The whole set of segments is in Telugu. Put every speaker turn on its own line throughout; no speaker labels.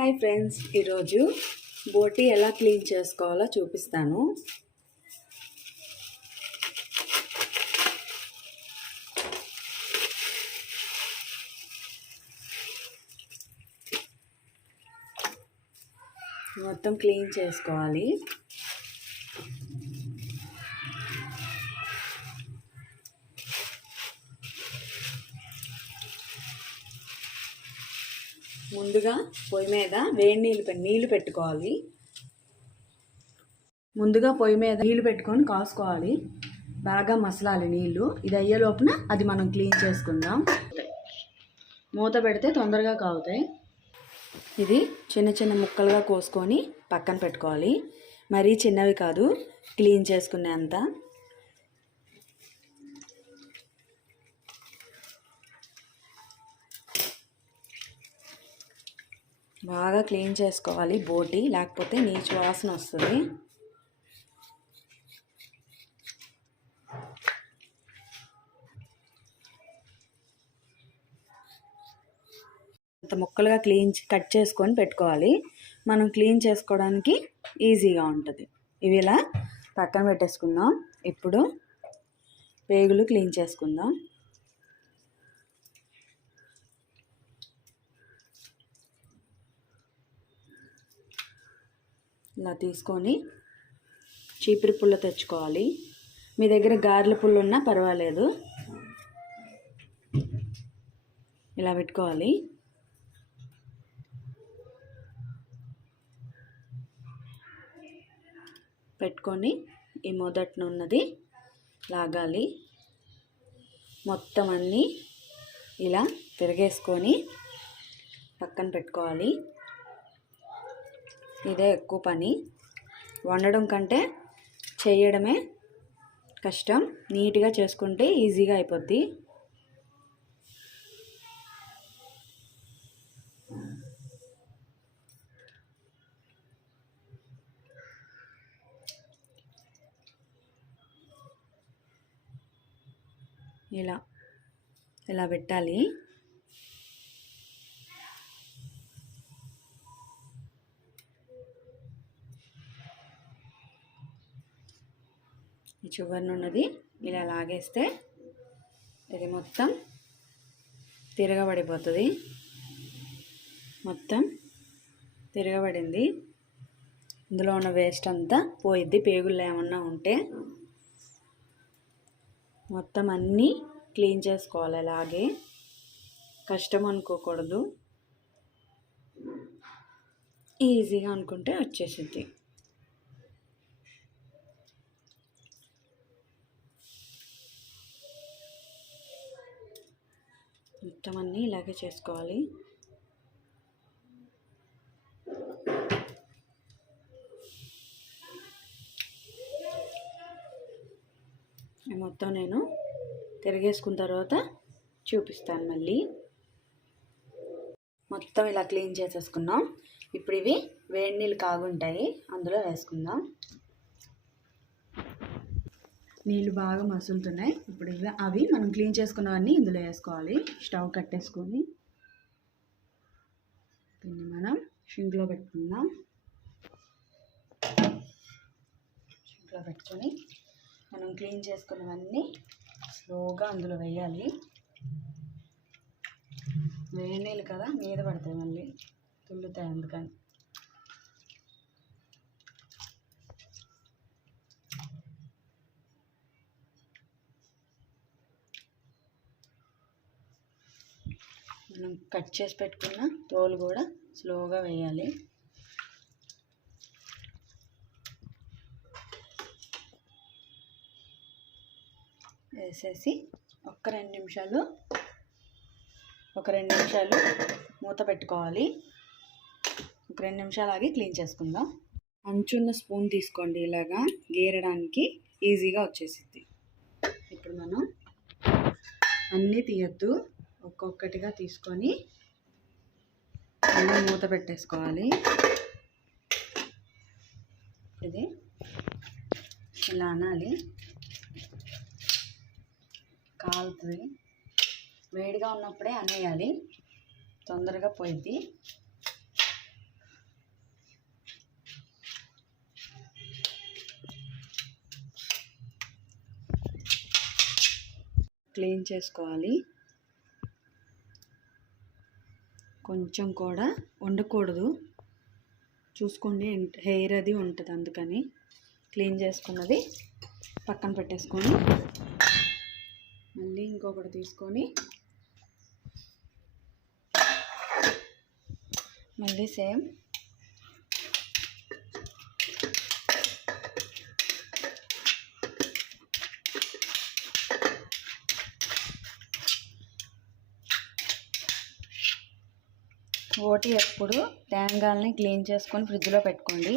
హాయ్ ఫ్రెండ్స్ ఈరోజు బోటి ఎలా క్లీన్ చేసుకోవాలో చూపిస్తాను. మొత్తం క్లీన్ చేసుకోవాలి. ముందుగా పొయ్యి మీద వేడి నీళ్ళు పె- నీళ్ళు పెట్టుకోవాలి. ముందుగా పొయ్యి మీద నీళ్ళు పెట్టుకొని కాసుకోవాలి. బాగా మసలాలి నీళ్ళు. ఇది అయ్యే లోపున అది మనం క్లీన్ చేసుకుందాం. మూత పెడితే తొందరగా కావుతాయి ఇది చిన్న చిన్న ముక్కలుగా కోసుకొని పక్కన పెట్టుకోవాలి. మరీ చిన్నవి కాదు క్లీన్ చేసుకునే బాగా క్లీన్ చేసుకోవాలి బోటి లేకపోతే నీచు వాసన వస్తుంది. అంత ముక్కలుగా క్లీన్ కట్ చేసుకొని పెట్టుకోవాలి. మనం క్లీన్ చేసుకోవడానికి ఈజీగా ఉంటుంది. ఇవి ఇలా పక్కన పెట్టేసుకుందాం. ఇప్పుడు పేగులు క్లీన్ చేసుకుందాం. ఇలా తీసుకొని చీపురు పుల్ల తెచ్చుకోవాలి. మీ దగ్గర గారెల పుల్ల ఉన్నా పర్వాలేదు. ఇలా పెట్టుకోవాలి. పెట్టుకొని ఈ మొదటిన ఉన్నది లాగాలి. మొత్తం అన్నీ ఇలా తిరిగేసుకొని పక్కన పెట్టుకోవాలి. ఇదే ఎక్కువ పని. వండడం కంటే చేయడమే కష్టం. నీట్గా చేసుకుంటే ఈజీగా అయిపోద్ది. ఇలా. ఇలా పెట్టాలి. ఈ చివరిన ఉన్నది ఇలా లాగేస్తే ఇది మొత్తం తిరగబడిపోతుంది. మొత్తం తిరగబడింది. ఇందులో ఉన్న వేస్ట్ అంతా పోయిద్ది. పేగుల్లో ఏమన్నా ఉంటే మొత్తం అన్నీ క్లీన్ చేసుకోవాలి అలాగే. కష్టం అనుకోకూడదు. ఈజీగా అనుకుంటే వచ్చేసిద్ది. మొత్తం అన్నీ ఇలాగే చేసుకోవాలి. మొత్తం నేను తిరిగేసుకున్న తర్వాత చూపిస్తాను మళ్ళీ. మొత్తం ఇలా క్లీన్ చేసేసుకున్నాం. ఇప్పుడు ఇవి వేడి నీళ్ళు కాగుంటాయి. అందులో వేసుకుందాం. నీళ్ళు బాగా మసులుతున్నాయి. ఇప్పుడు ఇలా అవి మనం క్లీన్ చేసుకున్నవన్నీ ఇందులో వేసుకోవాలి. స్టవ్ కట్టేసుకొని దీన్ని మనం షింక్లో పెట్టుకుందాం. షింక్లో పెట్టుకొని మనం క్లీన్ చేసుకున్నవన్నీ స్లోగా అందులో వేయాలి. వేడి నీళ్ళు కదా మీద పడతాయి మళ్ళీ. తుల్లుతాయి అందుకని. మనం కట్ చేసి పెట్టుకున్న తోలు కూడా స్లోగా వేయాలి. వేసేసి ఒక్క రెండు నిమిషాలు ఒక రెండు నిమిషాలు మూత పెట్టుకోవాలి. ఒక రెండు నిమిషాలు ఆగి క్లీన్ చేసుకుందాం. అంచున్న స్పూన్ తీసుకోండి ఇలాగా గీరడానికి ఈజీగా వచ్చేసిద్ది. ఇప్పుడు మనం అన్నీ తీయద్దు. ఒక్కొక్కటిగా తీసుకొని అన్నీ మూత పెట్టేసుకోవాలి. ఇది ఇలా అనాలి. కాలుతుంది వేడిగా ఉన్నప్పుడే అనేయాలి. తొందరగా పోయిద్ది. క్లీన్ చేసుకోవాలి. కొంచెం కూడా వండకూడదు. చూసుకోండి హెయిర్ అది ఉంటుంది అందుకని. క్లీన్ చేసుకున్నది పక్కన పెట్టేసుకొని మళ్ళీ ఇంకొకటి తీసుకొని మళ్ళీ సేమ్ ఓటి ఎప్పుడు తేంగాల్ని క్లీన్ చేసుకొని ఫ్రిడ్జ్లో పెట్టుకోండి.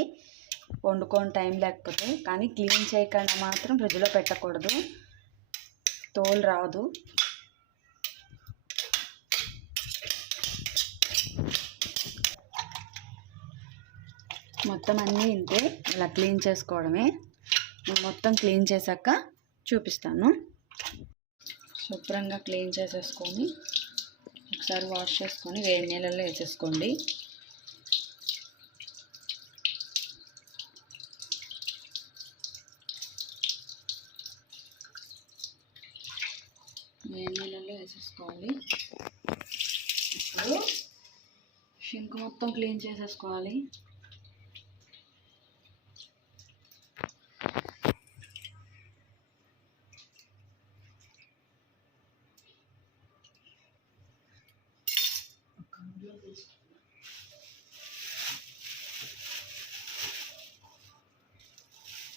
వండుకొని టైం లేకపోతే. కానీ క్లీన్ చేయకుండా మాత్రం ఫ్రిడ్జ్లో పెట్టకూడదు. తోలు రాదు. మొత్తం అన్నీ ఇంతే. ఇలా క్లీన్ చేసుకోవడమే. నేను మొత్తం క్లీన్ చేశాక చూపిస్తాను. శుభ్రంగా క్లీన్ చేసేసుకొని ఒకసారి వాష్ చేసుకొని వేడి నీళ్ళల్లో వేసేసుకోండి. వేడి నీళ్ళల్లో వేసేసుకోవాలి. ఇప్పుడు షింక్ మొత్తం క్లీన్ చేసేసుకోవాలి.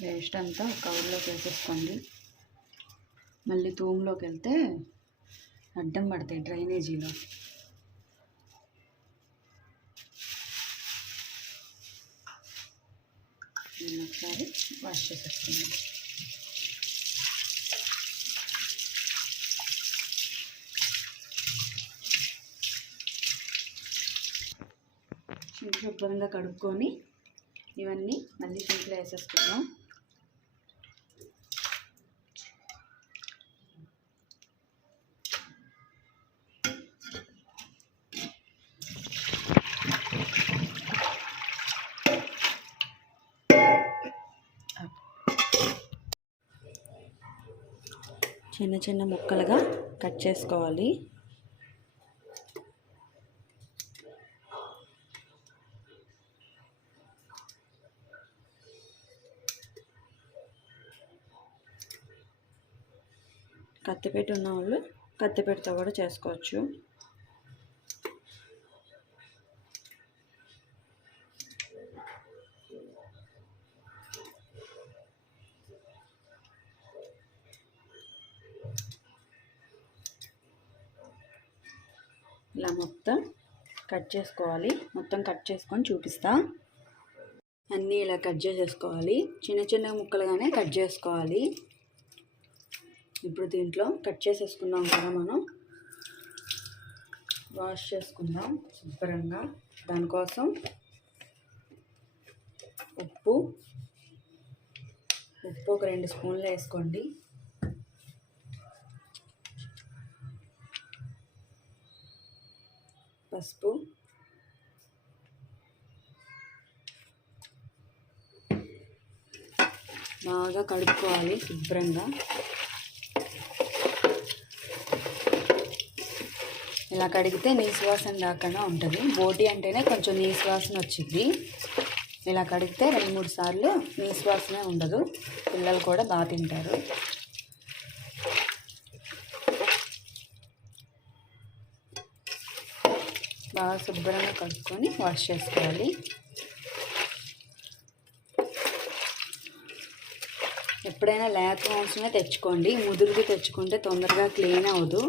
పేస్ట్ అంతా కవర్లోకి వేసేసుకోండి. మళ్ళీ తూములోకి వెళ్తే అడ్డం పడతాయి డ్రైనేజీలో. నేను ఒకసారి వాష్ చేసేస్తున్నాను శుభ్రంగా కడుక్కొని ఇవన్నీ మళ్ళీ సింక్లో వేసేసుకున్నాం చిన్న చిన్న ముక్కలుగా కట్ చేసుకోవాలి. కత్తిపెట్టి ఉన్న వాళ్ళు కత్తిపెట్టితో కూడా చేసుకోవచ్చు. ఇలా మొత్తం కట్ చేసుకోవాలి. మొత్తం కట్ చేసుకొని చూపిస్తా. అన్నీ ఇలా కట్ చేసేసుకోవాలి. చిన్న చిన్న ముక్కలుగానే కట్ చేసుకోవాలి. ఇప్పుడు దీంట్లో కట్ చేసేసుకున్నాం కదా మనం. వాష్ చేసుకుందాం శుభ్రంగా. దానికోసం ఉప్పు ఉప్పు ఒక రెండు స్పూన్లు వేసుకోండి. పసుపు. బాగా కడుక్కోవాలి శుభ్రంగా. ఇలా కడిగితే నీసు వాసన రాకుండా ఉంటుంది. బోటి అంటేనే కొంచెం నీసు వాసన వచ్చింది ఇలా కడిగితే రెండు మూడు సార్లు నీసు వాసనే ఉండదు. పిల్లలు కూడా బాగా తింటారు. బాగా శుభ్రంగా కలుపుకొని వాష్ చేసుకోవాలి. ఎప్పుడైనా లేత మాంసమే తెచ్చుకోండి. ముదురుది తెచ్చుకుంటే తొందరగా క్లీన్ అవ్వదు.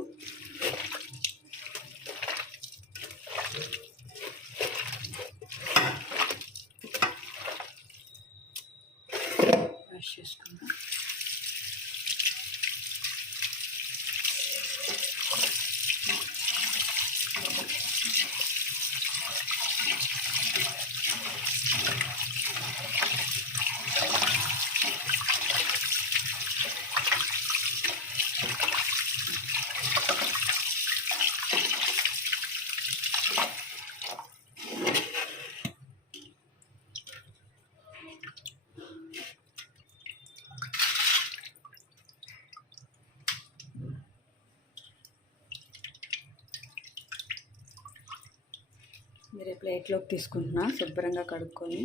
ప్లేట్లోకి తీసుకుంటున్నా శుభ్రంగా కడుక్కొని.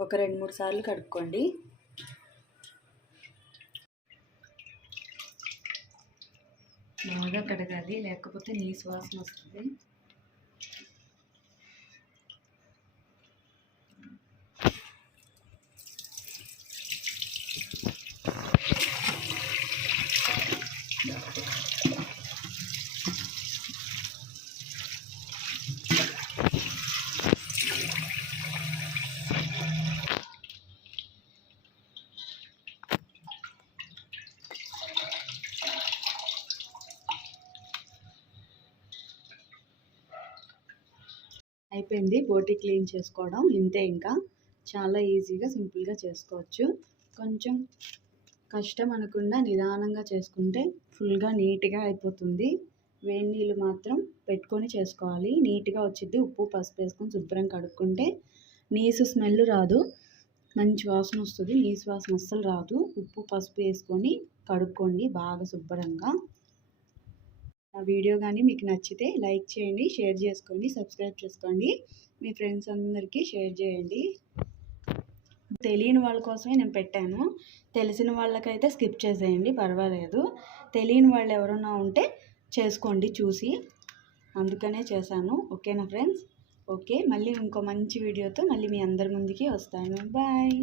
ఒక రెండు మూడు సార్లు కడుక్కోండి. బాగా కడగాలి లేకపోతే నీ వాసన వస్తుంది. అయిపోయింది. బోటి క్లీన్ చేసుకోవడం ఇంతే ఇంకా. చాలా ఈజీగా సింపుల్గా చేసుకోవచ్చు. కొంచెం కష్టం అనకుండా నిదానంగా చేసుకుంటే ఫుల్గా నీట్గా అయిపోతుంది. వేడి నీళ్ళు మాత్రం పెట్టుకొని చేసుకోవాలి. నీట్గా వచ్చింది ఉప్పు పసుపు వేసుకొని శుభ్రం కడుక్కుంటే నీసు స్మెల్ రాదు. మంచి వాసన వస్తుంది. నీసు వాసన అస్సలు రాదు. ఉప్పు పసుపు వేసుకొని కడుక్కోండి బాగా శుభ్రంగా. నా వీడియో కానీ మీకు నచ్చితే లైక్ చేయండి షేర్ చేసుకోండి సబ్స్క్రైబ్ చేసుకోండి. మీ ఫ్రెండ్స్ అందరికీ షేర్ చేయండి. తెలియని వాళ్ళ కోసమే నేను పెట్టాను. తెలిసిన వాళ్ళకైతే స్కిప్ చేసేయండి పర్వాలేదు. తెలియని వాళ్ళు ఎవరన్నా ఉంటే చేసుకోండి చూసి. అందుకనే చేశాను. ఓకేనా ఫ్రెండ్స్? ఓకే మళ్ళీ ఇంకో మంచి వీడియోతో మళ్ళీ మీ అందరి ముందుకి వస్తాను. బాయ్!